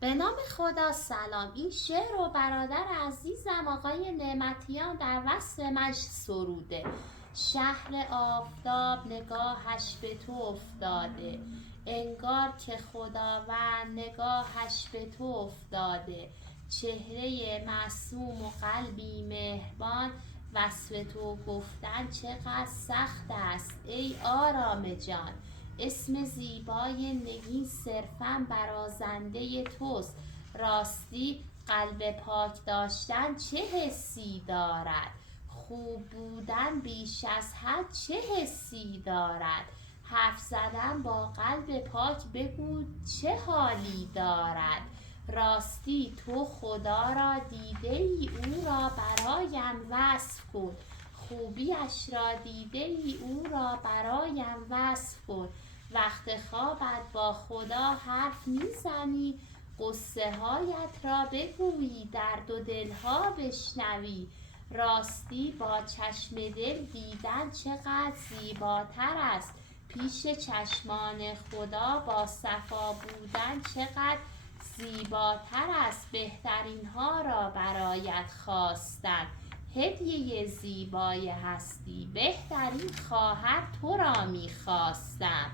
به نام خدا. سلام. این شعر رو برادر عزیزم آقای نعمتیان در وصف من سروده. شهر آفتاب نگاهش به تو افتاده، انگار که خداوند نگاهش به تو افتاده. چهره معصوم و قلبی مهربان، وصف تو گفتن چقدر سخت است ای آرام جان. اسم زیبای نگین صرفاً برازنده توست، راستی قلب پاک داشتن چه حسی دارد؟ خوب بودن بیش از حد چه حسی دارد؟ حرف زدن با قلب پاک بگو چه حالی دارد؟ راستی تو خدا را دیده ای، او را برایم وصف کن. خوبیش را دیده ای، او را برایم وصف کن. وقت خوابت با خدا حرف میزنی، قصه هایت را بگویی، درد و دلها بشنوی. راستی با چشم دل دیدن چقدر زیباتر است، پیش چشمان خدا با صفا بودن چقدر زیباتر است. بهترین ها را برایت خواستن، هدیه زیبای هستی، بهترین خواهر تو را میخواستم.